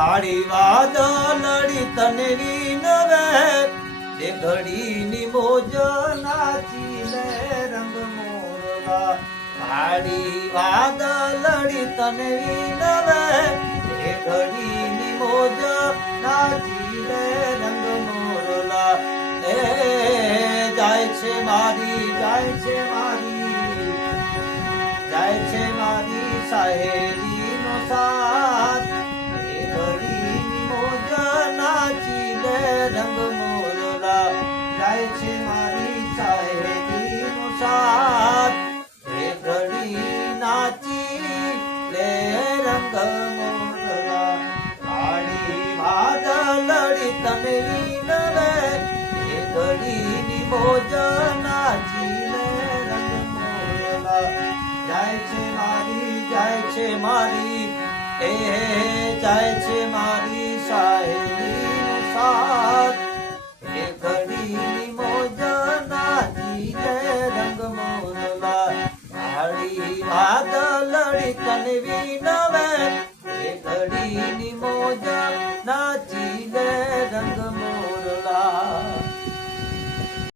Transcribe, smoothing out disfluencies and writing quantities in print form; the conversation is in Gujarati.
કાળી વાદળડી તને વિનવે એ ઘડીની મોજ નાચી લે રંગ મોરલા કાળી વાદળડી તને વિનવે એ ઘડીની મોજ નાચી લે રંગ મોરલા એ જાય છે મારી જાય છે મારી સહેલી નો સાથ એ ઘડીની મોજ નાચી લે રંગ મોરલા જાય છે મારી સહેલી નો સાથ એ ઘડી નાચી લે રંગ મોરલા કાળી વાદળડી તને વિનવે એ ઘડીની મોજ નાચી લે રંગ મોરલા જાય છે મારી એ જાય છે મારી સહેલીનો સાથ એ ઘડીની મોજ નાચી લે રંગ મોરલા કાળી વાદળડી તને વિનવે એ ઘડીની મોજ નાચી લે રંગ